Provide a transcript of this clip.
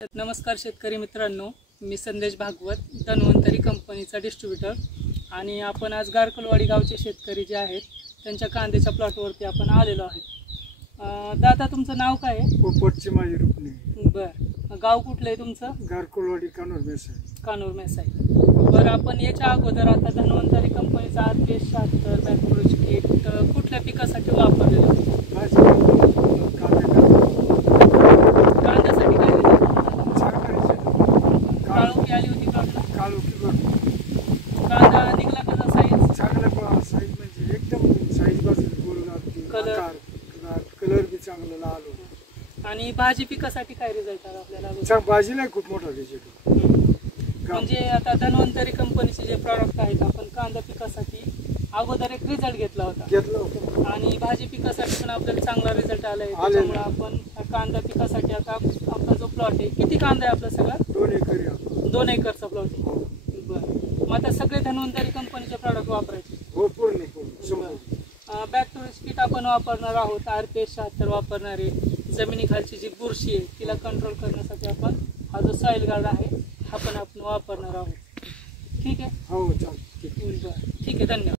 नमस्कार शेतकरी मित्रांनो, मी संदेश भागवत, धन्वंतरी कंपनीचा डिस्ट्रीब्युटर. आणि आपण आज गारकुलवाडी गावचे शेतकरी जे आहेत त्यांच्या कांद्याच्या प्लॉटवरती आपण आलेलो आहे. दादा, तुमचं नाव काय आहे? पोपटची माझी रुपणी. बरं, गाव कुठलं आहे तुमचं? गारकुलवाडी, कानूर मेसाई. कानूर मेसाई. बरं, आपण याच्या अगोदर आता धन्वंतरी कंपनीचा RPS 76 बॅक्टोरिज किट कुठल्या पिकासाठी वापरलेलं? कांद्यासाठी काय काळोखी आली होती प्लॉटला? कांदा निघला कसा? साईज चांगला, साईज म्हणजे एकदम साईज बसली, कलर कलर बी चांगला लाल होता. आणि भाजी पिकासाठी काय रिझल्ट आला आपल्याला? भाजीला खूप मोठा रिझल्ट. म्हणजे आता धन्वंतरी कंपनीचे जे प्रॉडक्ट आहेत, आपण कांदा पिकासाठी अगोदर एक रिझल्ट घेतला होता आणि भाजी पिकासाठी पण आपल्याला चांगला रिझल्ट आलाय. त्यामुळे आपण कांदा पिकासाठी आता आपला जो प्लॉट आहे, किती कांदा आहे आपला? सगळा 2 एकर. 2 एकरचा प्लॉट आहे. बरं, मग आता सगळे धन्वंतरी कंपनीचे प्रॉडक्ट वापरायचे? हो, पूर्ण. बॅक्टोरिज किट आपण वापरणार आहोत, RPS 76 वापरणार आहे. जमिनीखालची जी बुरशी आहे तिला कंट्रोल करण्यासाठी आपण हा जो सॉइल गार्ड आहे हा पण आपण वापरणार आहोत. ठीक आहे? हो, चालेल. बरं, ठीक आहे. धन्यवाद.